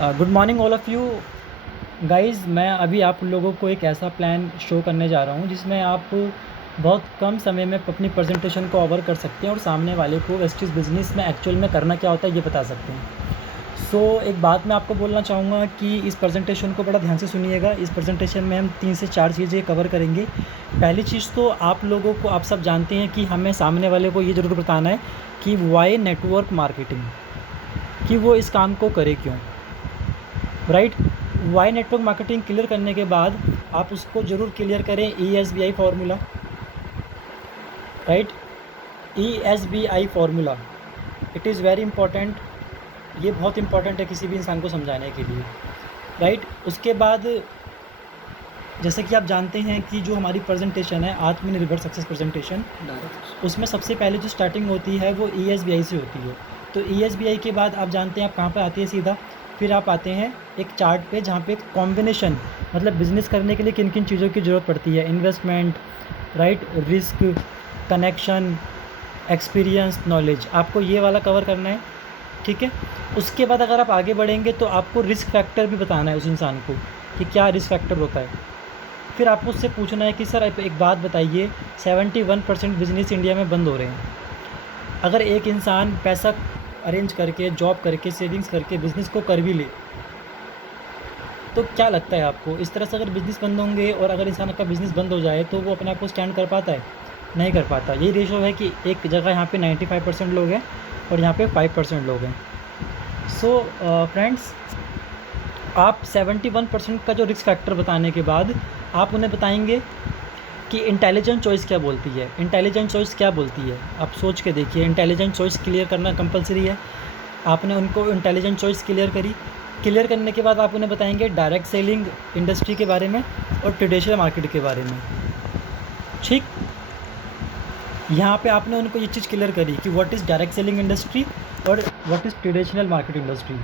Good morning all of you guys. मैं अभी आप लोगों को एक ऐसा प्लान शो करने जा रहा हूँ जिसमें आप बहुत कम समय में अपनी प्रेजेंटेशन को कवर कर सकते हैं और सामने वाले को वेस्टिज बिज़नेस में एक्चुअल में करना क्या होता है ये बता सकते हैं। एक बात मैं आपको बोलना चाहूँगा कि इस प्रेजेंटेशन को बड़ा ध्यान से सुनिएगा। इस प्रेजेंटेशन में हम 3 से 4 चीज़ें कवर करेंगे। पहली चीज़ तो आप लोगों को, आप सब जानते हैं कि हमें सामने वाले को ये ज़रूर बताना है कि वाई नेटवर्क मार्केटिंग, कि वो इस काम को करे क्यों, right. Why network marketing clear करने के बाद आप उसको ज़रूर क्लियर करें ESBI formula, right. ESBI formula it is very important. ये बहुत इंपॉर्टेंट है किसी भी इंसान को समझाने के लिए, राइट। उसके बाद जैसे कि आप जानते हैं कि जो हमारी प्रेजेंटेशन है आत्मनिर्भर सक्सेस प्रेजेंटेशन, उसमें सबसे पहले जो स्टार्टिंग होती है वो ESBI से होती है। तो ESBI के बाद आप जानते हैं आप कहाँ पर आती है सीधा, फिर आप आते हैं एक चार्ट पे जहाँ पे कॉम्बिनेशन, मतलब बिज़नेस करने के लिए किन किन चीज़ों की ज़रूरत पड़ती है, investment, right, risk, connection, experience, knowledge, आपको ये वाला कवर करना है, ठीक है। उसके बाद अगर आप आगे बढ़ेंगे तो आपको रिस्क फैक्टर भी बताना है उस इंसान को कि क्या रिस्क फैक्टर होता है। फिर आपको उससे पूछना है कि सर एक बात बताइए, 71% बिज़नेस इंडिया में बंद हो रहे हैं। अगर एक इंसान पैसा अरेंज करके, जॉब करके, सेविंग्स करके बिज़नेस को कर भी ले, तो क्या लगता है आपको, इस तरह से अगर बिज़नेस बंद होंगे और अगर इंसान का बिज़नेस बंद हो जाए तो वो अपने आप को स्टैंड कर पाता है? नहीं कर पाता। यही रेशो है कि एक जगह यहाँ पे 95% लोग हैं और यहाँ पे 5% लोग हैं। फ्रेंड्स, आप 71% का जो रिस्क फैक्टर बताने के बाद आप उन्हें बताएंगे कि इंटेलिजेंट चॉइस क्या बोलती है। इंटेलिजेंट चॉइस क्या बोलती है आप सोच के देखिए। इंटेलिजेंट चॉइस क्लियर करना कंपलसरी है। आपने उनको इंटेलिजेंट चॉइस क्लियर करी। क्लियर करने के बाद आप उन्हें बताएंगे डायरेक्ट सेलिंग इंडस्ट्री के बारे में और ट्रेडिशनल मार्केट के बारे में, ठीक। यहाँ पे आपने उनको ये चीज़ क्लियर करी कि what is direct selling industry और what is traditional market industry.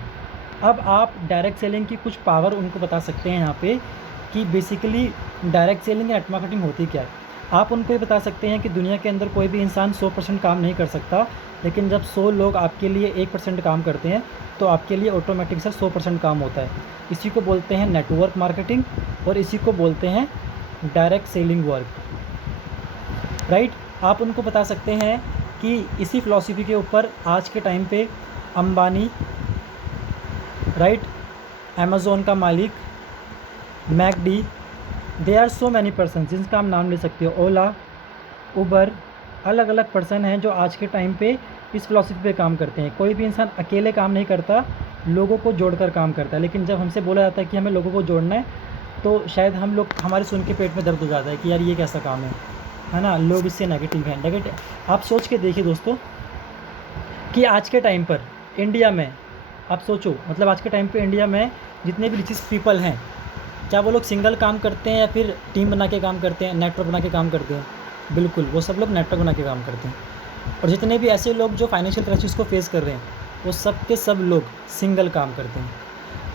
अब आप डायरेक्ट सेलिंग की कुछ पावर उनको बता सकते हैं यहाँ पे कि बेसिकली डायरेक्ट सेलिंग या नेट मार्केटिंग होती क्या है। आप उनको ये बता सकते हैं कि दुनिया के अंदर कोई भी इंसान 100% काम नहीं कर सकता, लेकिन जब 100 लोग आपके लिए 1% काम करते हैं तो आपके लिए ऑटोमेटिक से 100% काम होता है। इसी को बोलते हैं नेटवर्क मार्केटिंग और इसी को बोलते हैं डायरेक्ट सेलिंग वर्क, राइट। आप उनको बता सकते हैं कि इसी फ़िलॉसफ़ी के ऊपर आज के टाइम पे अंबानी, राइट, अमेज़ॉन का मालिक, मैकडी, they are so many person जिनका आप नाम ले सकते हो, ओला, उबर, अलग अलग पर्सन हैं जो आज के टाइम पे इस फ़िलॉसफ़ी पे काम करते हैं। कोई भी इंसान अकेले काम नहीं करता, लोगों को जोड़कर काम करता है। लेकिन जब हमसे बोला जाता है कि हमें लोगों को जोड़ना है तो शायद हम लोग, हमारे सुन के पेट में दर्द हो जाता है कि यार ये कैसा काम है ना। लोग इससे नेगेटिव हैं। नेगेटिव आप सोच के देखिए दोस्तों कि आज के टाइम पर इंडिया में, आप सोचो, मतलब आज के टाइम पे इंडिया में जितने भी रिचेस्ट पीपल हैं, क्या वो लोग सिंगल काम करते हैं या फिर टीम बना के काम करते हैं, नेटवर्क बना के काम करते हैं? बिल्कुल, वो सब लोग नेटवर्क बना के काम करते हैं। और जितने भी ऐसे लोग जो फाइनेंशियल क्राइसिस को फेस कर रहे हैं, वो सब के सब लोग सिंगल काम करते हैं,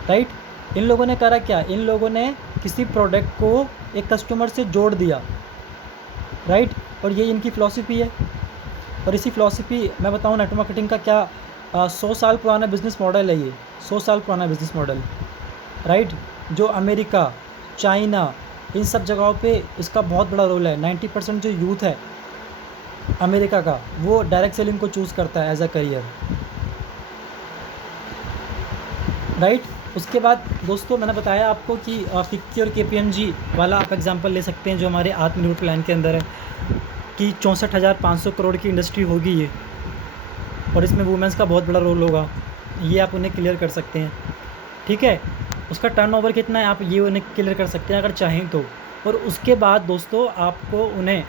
राइट। इन लोगों ने करा क्या, इन लोगों ने किसी प्रोडक्ट को एक कस्टमर से जोड़ दिया, राइट। और ये इनकी फ़िलॉसफ़ी है। और इसी फ़िलॉसफ़ी मैं बताऊँ नेटवर्क मार्केटिंग का क्या 100 साल पुराना बिज़नेस मॉडल है ये, 100 साल पुराना बिज़नेस मॉडल, राइट। जो अमेरिका, चाइना, इन सब जगहों पे इसका बहुत बड़ा रोल है। 90% जो यूथ है अमेरिका का, वो डायरेक्ट सेलिंग को चूज़ करता है एज अ करियर, राइट। उसके बाद दोस्तों मैंने बताया आपको कि फिक्की और KPMG वाला आप एग्जांपल ले सकते हैं जो हमारे आत्मनिर्भर प्लान के अंदर है कि 64,500 करोड़ की इंडस्ट्री होगी ये, और इसमें वुमेंस का बहुत बड़ा रोल होगा। ये आप उन्हें क्लियर कर सकते हैं, ठीक है। उसका टर्नओवर कितना है आप ये उन्हें क्लियर कर सकते हैं अगर चाहें तो। और उसके बाद दोस्तों आपको उन्हें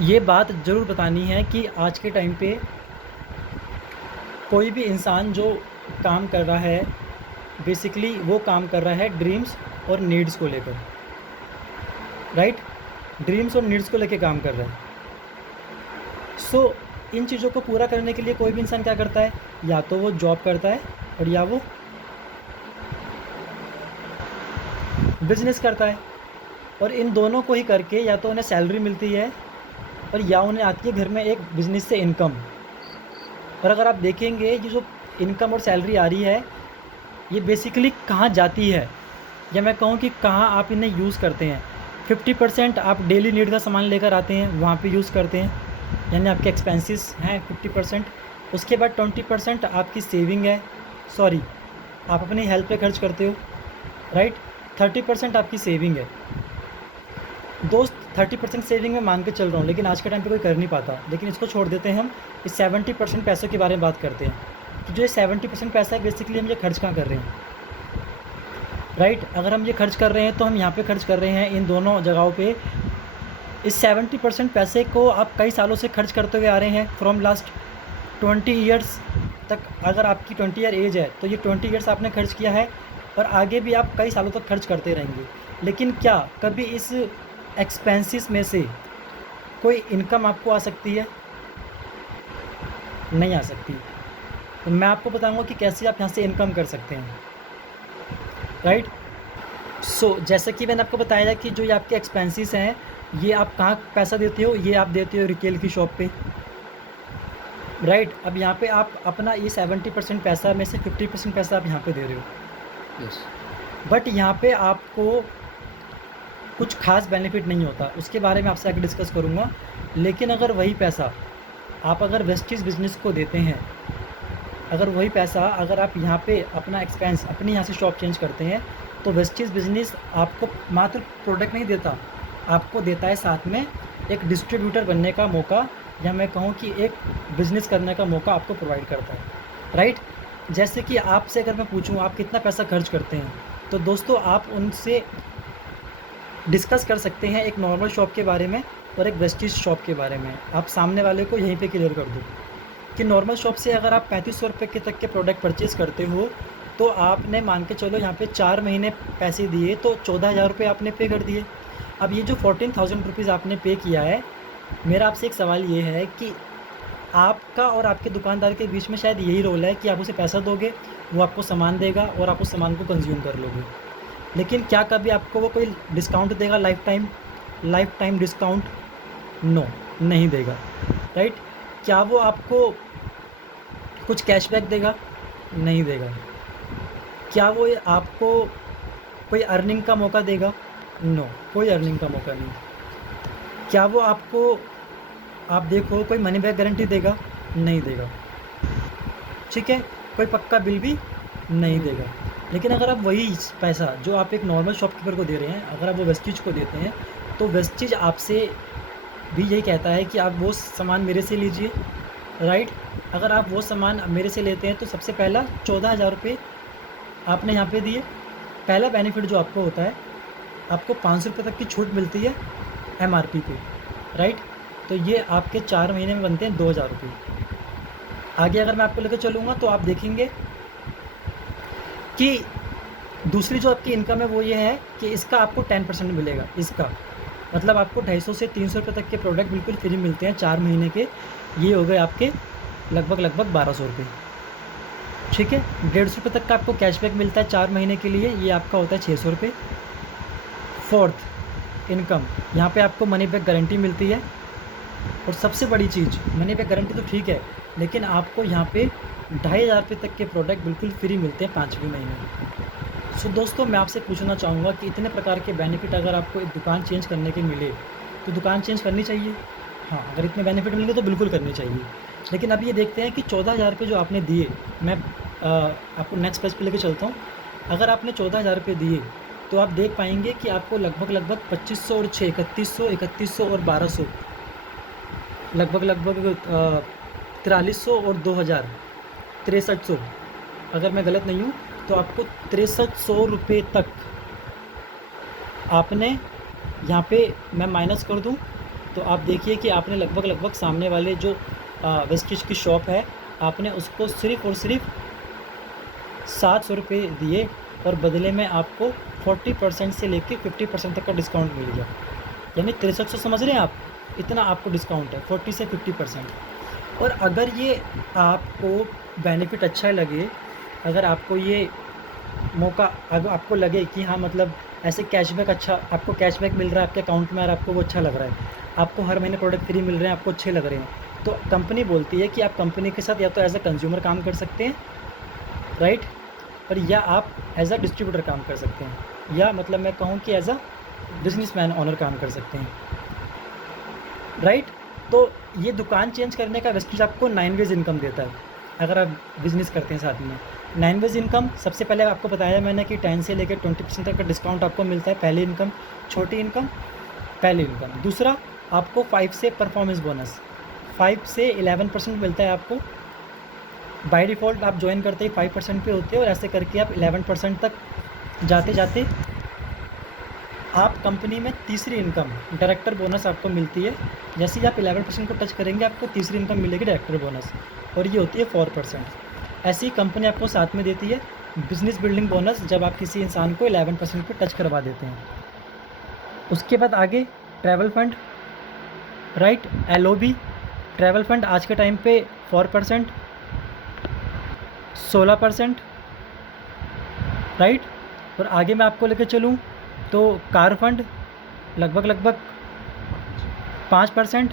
ये बात ज़रूर बतानी है कि आज के टाइम पे कोई भी इंसान जो काम कर रहा है, बेसिकली वो काम कर रहा है ड्रीम्स और नीड्स को लेकर, राइट। ड्रीम्स और नीड्स को लेकर काम कर रहा है। इन चीज़ों को पूरा करने के लिए कोई भी इंसान क्या करता है, या तो वो जॉब करता है और या वो बिज़नेस करता है। और इन दोनों को ही करके या तो उन्हें सैलरी मिलती है और या उन्हें आती है घर में एक बिज़नेस से इनकम। और अगर आप देखेंगे ये जो इनकम और सैलरी आ रही है, ये बेसिकली कहाँ जाती है, या मैं कहूँ कि कहाँ आप इन्हें यूज़ करते हैं। 50% आप डेली नीड का सामान लेकर आते हैं, वहाँ पे यूज़ करते हैं, यानी आपके एक्सपेंसेस हैं 50%। उसके बाद 20% आपकी सेविंग है, सॉरी आप अपनी हेल्थ पे खर्च करते हो, राइट। 30% आपकी सेविंग है। दोस्त 30% सेविंग में मान के चल रहा हूँ, लेकिन आज के टाइम पे कोई कर नहीं पाता, लेकिन इसको छोड़ देते हैं हम। इस 70% पैसों के बारे में बात करते हैं कि जो ये 70% पैसा है बेसिकली हम ये खर्च कहाँ कर रहे हैं, राइट। अगर हम ये खर्च कर रहे हैं तो हम यहाँ पे खर्च कर रहे हैं इन दोनों जगहों पे। इस 70% पैसे को आप कई सालों से खर्च करते हुए आ रहे हैं, फ्रॉम लास्ट 20 ईयर्स तक। अगर आपकी 20 ईयर एज है तो ये 20 ईयर्स आपने खर्च किया है, और आगे भी आप कई सालों तक खर्च करते रहेंगे। लेकिन क्या कभी इस एक्सपेंसेस में से कोई इनकम आपको आ सकती है? नहीं आ सकती। तो मैं आपको बताऊंगा कि कैसे आप यहाँ से इनकम कर सकते हैं, राइट। सो जैसा कि मैंने आपको बताया कि जो ये आपके एक्सपेंसेस हैं, ये आप कहाँ पैसा देते हो, ये आप देते हो रिटेल की शॉप पे, राइट। अब यहाँ पे आप अपना ये 70% पैसा में से 50% पैसा आप यहाँ पे दे रहे हो, यस। बट यहाँ पे आपको कुछ खास बेनिफिट नहीं होता, उसके बारे में आपसे आगे डिस्कस करूँगा। लेकिन अगर वही पैसा आप अगर वेस्टेज बिजनेस को देते हैं, अगर वही पैसा अगर आप यहाँ पे अपना एक्सपेंस अपनी यहाँ से शॉप चेंज करते हैं, तो वेस्टेज बिजनेस आपको मात्र प्रोडक्ट नहीं देता, आपको देता है साथ में एक डिस्ट्रीब्यूटर बनने का मौका, या मैं कहूँ कि एक बिज़नेस करने का मौका आपको प्रोवाइड करता है, राइट। जैसे कि आपसे अगर मैं पूछूँ आप कितना पैसा खर्च करते हैं, तो दोस्तों आप उनसे डिस्कस कर सकते हैं एक नॉर्मल शॉप के बारे में और एक वेस्टेज शॉप के बारे में। आप सामने वाले को यहीं पे क्लियर कर दो कि नॉर्मल शॉप से अगर आप 3500 रुपये के तक के प्रोडक्ट परचेज़ करते हो, तो आपने मान के चलो यहाँ पे 4 महीने पैसे दिए तो 14,000 रुपये आपने पे कर दिए। अब ये जो 14,000 रुपीज़ आपने पे किया है, मेरा आपसे एक सवाल ये है कि आपका और आपके दुकानदार के बीच में शायद यही रोल है कि आप उसे पैसा दोगे, वो आपको सामान देगा और आप उस सामान को कंज्यूम कर लोगे। लेकिन क्या कभी आपको वो कोई डिस्काउंट देगा, लाइफ टाइम डिस्काउंट? नो, नहीं देगा, राइट। क्या वो आपको कुछ कैशबैक देगा? नहीं देगा। क्या वो आपको कोई अर्निंग का मौका देगा? नो, कोई अर्निंग का मौका नहीं। क्या वो आपको आप देखो कोई मनी बैक गारंटी देगा? नहीं देगा, ठीक है। कोई पक्का बिल भी नहीं देगा। लेकिन अगर आप वही पैसा जो आप एक नॉर्मल शॉपकीपर को दे रहे हैं, अगर आप वो वेस्टेज को देते हैं, तो वेस्टेज आपसे भी यही कहता है कि आप वो सामान मेरे से लीजिए, राइट। अगर आप वो सामान मेरे से लेते हैं तो सबसे पहला 14,000 रुपये आपने यहाँ पे दिए। पहला बेनिफिट जो आपको होता है, आपको 500 रुपये तक की छूट मिलती है MRP पे, राइट। तो ये आपके 4 महीने में बनते हैं 2,000 रुपये। आगे अगर मैं आपको लेकर चलूँगा तो आप देखेंगे कि दूसरी जो आपकी इनकम है वो ये है कि इसका आपको 10% मिलेगा। इसका मतलब आपको 250 से 300 रुपये तक के प्रोडक्ट बिल्कुल फ्री मिलते हैं 4 महीने के। ये हो गए आपके लगभग 1,200 रुपये, ठीक है। 150 रुपये तक का आपको कैशबैक मिलता है 4 महीने के लिए, ये आपका होता है 600 रुपये। फोर्थ इनकम, यहाँ पे आपको मनी बैक गारंटी मिलती है। और सबसे बड़ी चीज़, मनी बैक गारंटी तो ठीक है, लेकिन आपको यहाँ पे 2,500 रुपये तक के प्रोडक्ट बिल्कुल फ्री मिलते हैं 5वें महीने। सो दोस्तों मैं आपसे पूछना चाहूँगा कि इतने प्रकार के बेनिफिट अगर आपको एक दुकान चेंज करने के मिले तो दुकान चेंज करनी चाहिए? हाँ, अगर इतने बेनिफिट मिलेंगे तो बिल्कुल करनी चाहिए। लेकिन अब ये देखते हैं कि 14,000 रुपये जो आपने दिए, मैं आपको नेक्स्ट पेज पे लेके चलता हूँ। अगर आपने 14,000 रुपये दिए तो आप देख पाएंगे कि आपको लगभग 2500 और 6 3100 और 1200, लगभग 4300 और 2000 6300, अगर मैं गलत नहीं हूँ तो आपको 6300 रुपये तक आपने यहाँ पे मैं माइनस कर दूँ तो आप देखिए कि आपने लगभग सामने वाले जो वेस्टेज की शॉप है, आपने उसको सिर्फ़ और सिर्फ 700 रुपये दिए और बदले में आपको 40% से लेके 50% तक का डिस्काउंट मिल गया। यानी 6300, समझ रहे हैं आप, इतना आपको डिस्काउंट है 40 से 50%। और अगर ये आपको बेनिफिट अच्छा लगे, अगर आपको ये मौका अगर आपको लगे कि हाँ मतलब ऐसे कैशबैक अच्छा आपको कैशबैक मिल रहा है आपके अकाउंट में और आपको वो अच्छा लग रहा है, आपको हर महीने प्रोडक्ट फ्री मिल रहे हैं, आपको अच्छे लग रहे हैं, तो कंपनी बोलती है कि आप कंपनी के साथ या तो एज अ कंज्यूमर काम कर सकते हैं, राइट, और या आप एज अ डिस्ट्रीब्यूटर काम कर सकते हैं, या मतलब मैं कहूँ कि एज अ बिजनेसमैन ऑनर काम कर सकते हैं, राइट। तो ये दुकान चेंज करने का वेस्टेज आपको 9 वेज इनकम देता है अगर आप बिज़नेस करते हैं साथ में। 9 वेज इनकम सबसे पहले आपको बताया मैंने कि 10 से लेकर 20% तक का डिस्काउंट आपको मिलता है, पहली इनकम, छोटी इनकम, पहली इनकम। दूसरा, आपको 5 से परफॉर्मेंस बोनस 5 से 11% मिलता है आपको। बाय डिफ़ॉल्ट आप ज्वाइन करते ही 5% पे होते हैं और ऐसे करके आप 11% तक जाते जाते आप कंपनी में तीसरी इनकम डायरेक्टर बोनस आपको मिलती है। जैसे ही आप 11% को टच करेंगे आपको तीसरी इनकम मिलेगी डायरेक्टर बोनस, और ये होती है 4%। ऐसी कंपनी आपको साथ में देती है बिजनेस बिल्डिंग बोनस जब आप किसी इंसान को 11% पे टच करवा देते हैं। उसके बाद आगे travel fund, right, LOB travel fund आज के टाइम पे 4%, 16%, राइट। और आगे मैं आपको लेकर चलूँ तो कार फंड लगभग 5%,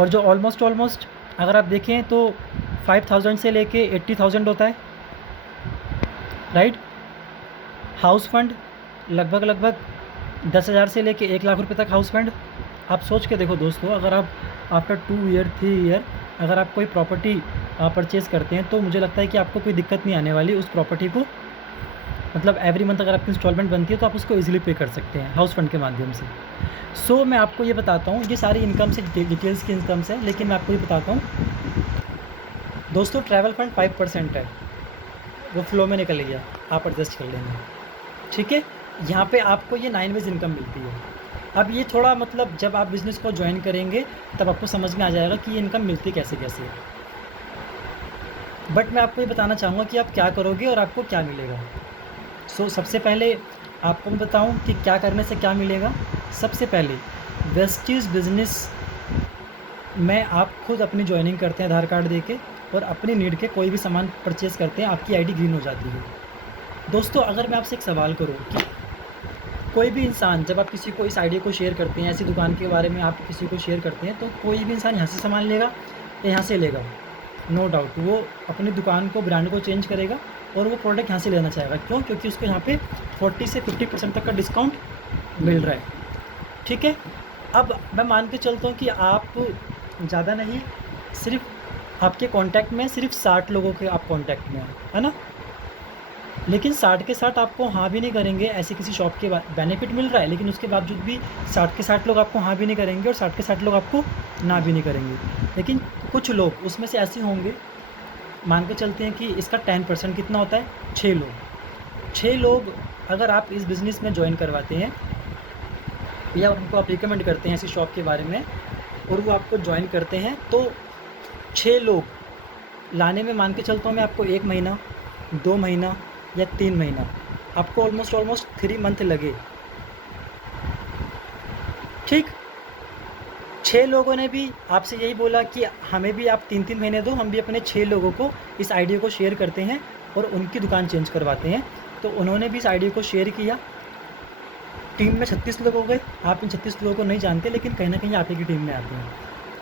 और जो ऑलमोस्ट अगर आप देखें तो 5,000 से लेके 80,000 होता है, राइट। हाउस फंड लगभग 10,000 से लेके 1 लाख रुपए तक हाउस फंड। आप सोच के देखो दोस्तों, अगर आप आफ्टर 2 ईयर 3 ईयर अगर आप कोई प्रॉपर्टी परचेज़ करते हैं तो मुझे लगता है कि आपको कोई दिक्कत नहीं आने वाली उस प्रॉपर्टी को, मतलब एवरी मंथ अगर आपकी इंस्टॉलमेंट बनती है तो आप उसको इजीली पे कर सकते हैं हाउस फंड के माध्यम से। सो मैं आपको ये बताता हूँ, ये सारी इनकम से डिटेल्स की इनकम्स है, लेकिन मैं आपको ये बताता हूँ दोस्तों, ट्रैवल फंड 5% है, वो फ्लो में निकल गया, आप एडजस्ट कर लेंगे, ठीक है। यहाँ पे आपको ये 9 वेज इनकम मिलती है। अब ये थोड़ा मतलब जब आप बिज़नेस को ज्वाइन करेंगे तब आपको समझ में आ जाएगा कि ये इनकम मिलती कैसे कैसे है। बट मैं आपको ये बताना चाहूँगा कि आप क्या करोगे और आपको क्या मिलेगा। सो सबसे पहले आपको मैं बताऊँ कि क्या करने से क्या मिलेगा। सबसे पहले वेस्टीज बिज़नेस में आप खुद अपनी ज्वाइनिंग करते हैं आधार कार्ड देके, और अपनी नीड के कोई भी सामान परचेज़ करते हैं, आपकी आईडी ग्रीन हो जाती है। दोस्तों, अगर मैं आपसे एक सवाल करूँ कि कोई भी इंसान जब आप किसी को इस आइडिया को शेयर करते हैं, ऐसी दुकान के बारे में आप किसी को शेयर करते हैं, तो कोई भी इंसान यहाँ से सामान लेगा या यहाँ से लेगा, नो डाउट वो अपनी दुकान को, ब्रांड को चेंज करेगा और वो प्रोडक्ट यहाँ से लेना चाहेगा। क्यों? क्योंकि उसको यहाँ पे 40 से 50% तक का डिस्काउंट मिल रहा है, ठीक है। अब मैं मान के चलता हूँ कि आप ज़्यादा नहीं, सिर्फ आपके कांटेक्ट में सिर्फ 60 लोगों के आप कांटेक्ट में हैं, है ना। लेकिन 60 के 60 आपको हाँ भी नहीं करेंगे, ऐसे किसी शॉप के बेनिफिट मिल रहा है, लेकिन उसके बावजूद भी 60 के 60 लोग आपको हाँ भी नहीं करेंगे और 60 के 60 लोग आपको ना भी नहीं करेंगे। लेकिन कुछ लोग उसमें से ऐसे होंगे, मान के चलते हैं कि इसका 10% कितना होता है, 6 लोग। 6 लोग अगर आप इस बिज़नेस में ज्वाइन करवाते हैं या उनको आप रिकमेंड करते हैं ऐसी शॉप के बारे में और वो आपको ज्वाइन करते हैं, तो 6 लोग लाने में मान के चलता हूँ मैं आपको 1 महीना, 2 महीना या 3 महीना, आपको ऑलमोस्ट 3 मंथ लगे, ठीक। 6 लोगों ने भी आपसे यही बोला कि हमें भी आप 3-3 महीने दो, हम भी अपने 6 लोगों को इस आइडिया को शेयर करते हैं और उनकी दुकान चेंज करवाते हैं। तो उन्होंने भी इस आइडिया को शेयर किया, टीम में 36 लोग हो गए। आप इन 36 लोगों को नहीं जानते, लेकिन कहीं ना कहीं आप ही की टीम में आते हैं।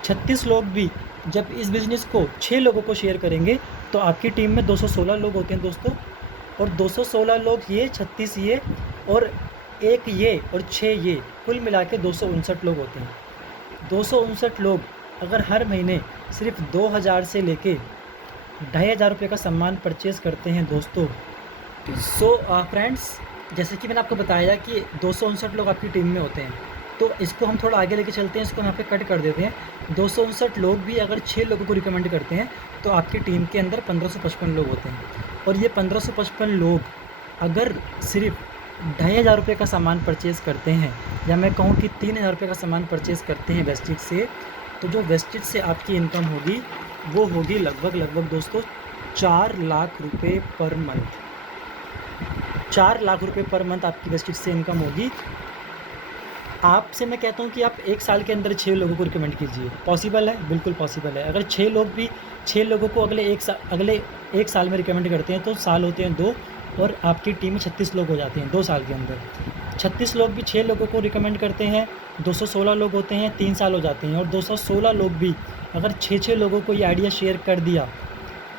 36 लोग भी जब इस बिज़नेस को 6 लोगों को शेयर करेंगे तो आपकी टीम में 216 लोग होते हैं दोस्तों, और 216 लोग ये, 36 ये और 1 ये और 6 ये, कुल मिला के 259 लोग होते हैं। 259 लोग अगर हर महीने सिर्फ 2,000 से लेके 2,500 रुपये का सामान परचेज़ करते हैं दोस्तों। सो फ्रेंड्स, जैसे कि मैंने आपको बताया कि 259 लोग आपकी टीम में होते हैं, तो इसको हम थोड़ा आगे लेके चलते हैं, इसको हम यहाँ पे कट कर देते हैं। 259 लोग भी अगर 6 लोगों को रिकमेंड करते हैं तो आपकी टीम के अंदर 1555 लोग होते हैं, और ये 1555 लोग अगर सिर्फ 2,500 रुपये का सामान परचेज़ करते हैं, या मैं कहूँ कि 3,000 रुपये का सामान परचेज़ करते हैं वेस्टेज से, तो जो वेस्टेज से आपकी इनकम होगी वो होगी लगभग दोस्तों 4 लाख रुपये पर मंथ। 4 लाख रुपये पर मंथ आपकी वेस्टेज से इनकम होगी। आपसे मैं कहता हूँ कि आप 1 साल के अंदर 6 लोगों को रिकमेंड कीजिए। पॉसिबल है, बिल्कुल पॉसिबल है। अगर 6 लोग भी 6 लोगों को अगले 1 साल में रिकमेंड करते हैं तो साल होते हैं 2, और आपकी टीम में 36 लोग हो जाते हैं 2 साल के अंदर। 36 लोग भी 6 लोगों को रिकमेंड करते हैं, 216 लोग होते हैं, 3 साल हो जाते हैं। और 216 लोग भी अगर 6-6 लोगों को ये आइडिया शेयर कर दिया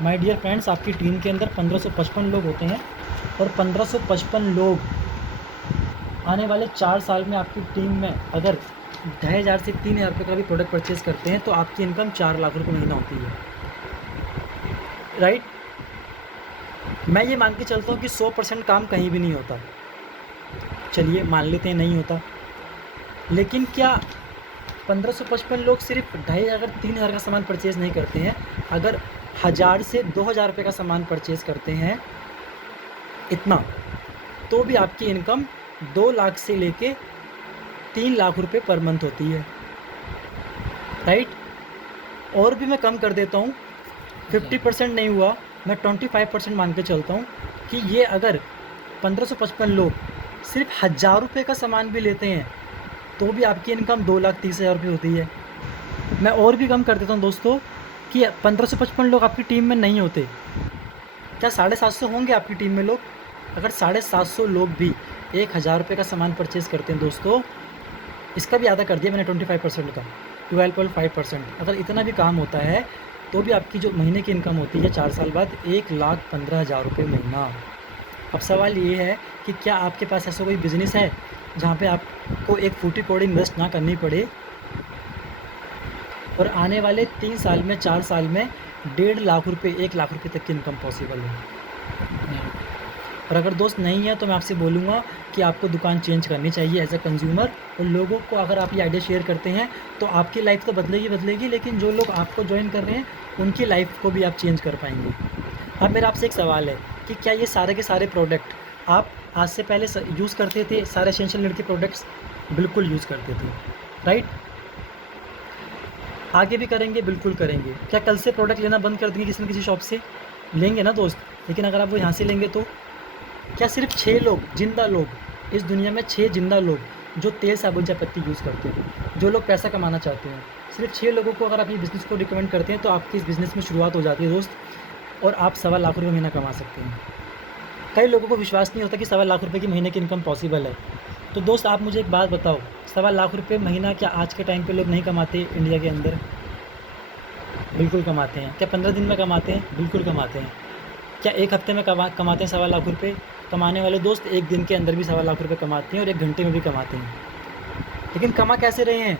माय डियर फ्रेंड्स, आपकी टीम के अंदर 1555 लोग होते हैं और 1555 लोग आने वाले 4 साल में आपकी टीम में अगर 2,500 से 3,000 रुपये का भी प्रोडक्ट परचेज़ करते हैं तो आपकी इनकम 4 लाख रुपये महीना होती है, राइट। मैं ये मान के चलता हूँ कि 100% काम कहीं भी नहीं होता, चलिए मान लेते हैं नहीं होता, लेकिन क्या 1555 लोग सिर्फ 2,500 अगर 3,000 का सामान परचेज़ नहीं करते हैं, अगर 1,000 से 2,000 रुपये का सामान परचेज़ करते हैं इतना, तो भी आपकी इनकम 2 लाख से लेके 3 लाख रुपए पर मंथ होती है, राइट। और भी मैं कम कर देता हूँ, 50% नहीं हुआ, मैं 25% मान के चलता हूँ कि ये अगर 1555 लोग सिर्फ 1,000 रुपये का सामान भी लेते हैं तो भी आपकी इनकम 2,30,000 रुपये होती है। मैं और भी कम कर देता हूँ दोस्तों कि 1555 लोग आपकी टीम में नहीं होते, क्या 750 होंगे आपकी टीम में लोग? अगर 750 लोग भी 1,000 रुपये का सामान परचेज़ करते हैं दोस्तों, इसका भी आधा कर दिया मैंने 25% का, 12.5%, अगर इतना भी काम होता है तो भी आपकी जो महीने की इनकम होती है 4 साल बाद 1,15,000 रुपये महीना। अब सवाल ये है कि क्या आपके पास ऐसा कोई बिज़नेस है जहाँ पे आपको एक फूटी कौड़ी इन्वेस्ट ना करनी पड़े और आने वाले 3 साल में 4 साल में 1.5 लाख रुपये 1 लाख रुपये तक की इनकम पॉसिबल है? और अगर दोस्त नहीं है तो मैं आपसे बोलूँगा कि आपको दुकान चेंज करनी चाहिए एज ए कंज्यूमर। और लोगों को अगर आप ये आइडिया शेयर करते हैं तो आपकी लाइफ तो बदलेगी, लेकिन जो लोग आपको ज्वाइन कर रहे हैं उनकी लाइफ को भी आप चेंज कर पाएंगे। अब मेरा आपसे एक सवाल है कि क्या ये सारे के सारे प्रोडक्ट आप आज से पहले यूज़ करते थे? सारे एसेंशियल नीड के प्रोडक्ट्स बिल्कुल यूज़ करते थे, राइट। आगे भी करेंगे, बिल्कुल करेंगे। क्या कल से प्रोडक्ट लेना बंद कर देंगे किसी न किसी शॉप से? लेंगे ना दोस्त, लेकिन अगर आप वो यहाँ से लेंगे तो क्या सिर्फ 6 लोग जिंदा लोग इस दुनिया में, 6 जिंदा लोग जो तेल साबुन चाय पत्ती यूज़ करते हैं, जो लोग पैसा कमाना चाहते हैं, सिर्फ 6 लोगों को अगर आप ये बिज़नेस को रिकमेंड करते हैं तो आपकी इस बिज़नेस में शुरुआत हो जाती है दोस्त, और आप 1.25 लाख रुपये महीना कमा सकते हैं। कई लोगों को विश्वास नहीं होता कि 1.25 लाख रुपये की महीने की इनकम पॉसिबल है। तो दोस्त आप मुझे एक बात बताओ, 1.25 लाख रुपये महीना क्या आज के टाइम पे लोग नहीं कमाते इंडिया के अंदर? बिल्कुल कमाते हैं। क्या 15 दिन में कमाते हैं? बिल्कुल कमाते हैं। क्या 1 हफ्ते में कमाते हैं 1.25 लाख रुपये? कमाने वाले दोस्त 1 दिन के अंदर भी 1.25 लाख रुपये कमाते हैं और 1 घंटे में भी कमाते हैं। लेकिन कमा कैसे रहे हैं?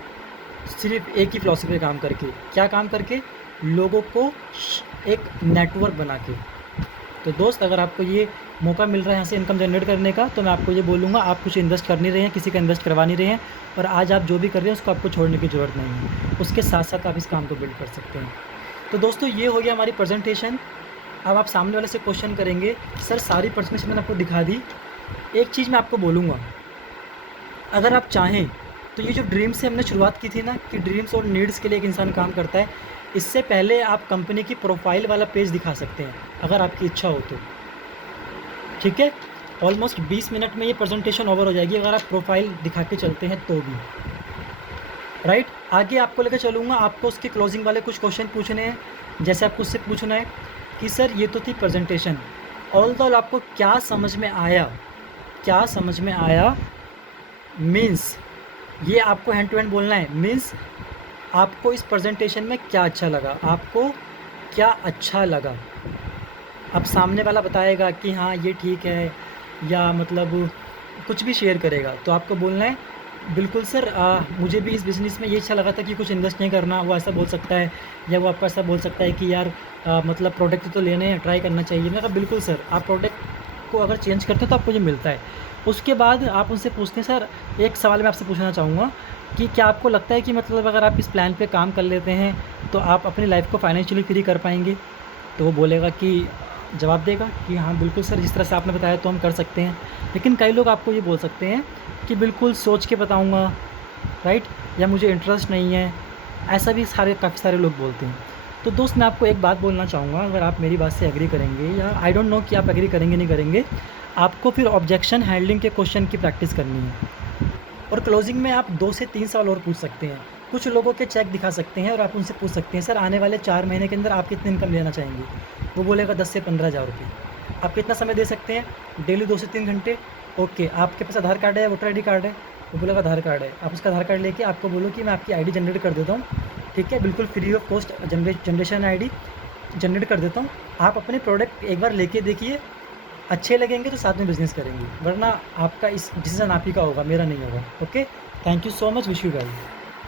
सिर्फ एक ही फ़िलॉसफी पे काम करके। क्या काम करके? लोगों को एक नेटवर्क बना के। तो दोस्त अगर आपको ये मौका मिल रहा है यहाँ से इनकम जनरेट करने का, तो मैं आपको ये बोलूँगा, आप कुछ इन्वेस्ट कर नहीं रहे हैं, किसी का इन्वेस्ट करवा नहीं रहे हैं, और आज आप जो भी कर रहे हैं उसको आपको छोड़ने की ज़रूरत नहीं है। उसके साथ साथ आप इस काम को बिल्ड कर सकते हैं। तो दोस्तों ये हो गया हमारी प्रेजेंटेशन। अब आप सामने वाले से क्वेश्चन करेंगे, सर सारी प्रेजेंटेशन मैंने आपको दिखा दी, एक चीज़ मैं आपको बोलूँगा, अगर आप चाहें तो ये जो ड्रीम से हमने शुरुआत की थी ना कि ड्रीम्स और नीड्स के लिए एक इंसान काम करता है, इससे पहले आप कंपनी की प्रोफाइल वाला पेज दिखा सकते हैं अगर आपकी इच्छा हो तो, ठीक है। ऑलमोस्ट 20 मिनट में ये प्रेजेंटेशन ओवर हो जाएगी अगर आप प्रोफाइल दिखा के चलते हैं तो भी, राइट। आगे आपको लेकर चलूँगा, आपको उसके क्लोजिंग वाले कुछ क्वेश्चन पूछने हैं। जैसे आपको उससे पूछना है कि सर ये तो थी प्रेजेंटेशन, ऑल आपको क्या समझ में आया, क्या समझ में आया, मीन्स ये आपको हैंड टू हैंड बोलना है। मीन्स आपको इस प्रेजेंटेशन में क्या अच्छा लगा, आपको क्या अच्छा लगा। अब सामने वाला बताएगा कि हाँ ये ठीक है, या मतलब कुछ भी शेयर करेगा, तो आपको बोलना है बिल्कुल सर मुझे भी इस बिज़नेस में ये अच्छा लगा था कि कुछ इन्वेस्ट नहीं करना, वो ऐसा बोल सकता है। या वो आपको ऐसा बोल सकता है कि यार मतलब प्रोडक्ट तो लेने हैं, ट्राई करना चाहिए। मैंने कहा बिल्कुल सर, आप प्रोडक्ट को अगर चेंज करते हो तो आपको ये मिलता है। उसके बाद आप उनसे पूछते हैं, सर एक सवाल मैं आपसे पूछना चाहूँगा कि क्या आपको लगता है कि मतलब अगर आप इस प्लान पे काम कर लेते हैं तो आप अपनी लाइफ को फाइनेंशियली फ्री कर पाएंगे? तो वो बोलेगा कि जवाब देगा कि हाँ बिल्कुल सर, जिस तरह से आपने बताया तो हम कर सकते हैं। लेकिन कई लोग आपको ये बोल सकते हैं कि बिल्कुल सोच के बताऊँगा, राइट, या मुझे इंटरेस्ट नहीं है, ऐसा भी काफ़ी सारे लोग बोलते हैं। तो दोस्त मैं आपको एक बात बोलना चाहूँगा, अगर आप मेरी बात से एग्री करेंगे, या आई डोंट नो कि आप एग्री करेंगे नहीं करेंगे, आपको फिर ऑब्जेक्शन हैंडलिंग के क्वेश्चन की प्रैक्टिस करनी है। और क्लोजिंग में आप 2 से 3 सवाल और पूछ सकते हैं। कुछ लोगों के चेक दिखा सकते हैं और आप उनसे पूछ सकते हैं, सर आने वाले 4 महीने के अंदर आप कितनी इनकम लेना चाहेंगे? वो बोलेगा 10 से 15,000 रुपये। आप कितना समय दे सकते हैं? डेली 2 से 3 घंटे। ओके, आपके पास आधार कार्ड है, वोटर ID कार्ड है? वो बोलेगा आधार कार्ड है। आप उसका आधार कार्ड लेके आपको बोलो कि मैं आपकी ID जनरेट कर देता हूँ, ठीक है, बिल्कुल free of cost generation ID। Generate कर देता हूँ। आप अपने प्रोडक्ट एक बार लेके देखिए, अच्छे लगेंगे तो साथ में बिज़नेस करेंगे, वरना आपका इस डिसीज़न आप ही का होगा, मेरा नहीं होगा। Okay, thank you so much, wish you well.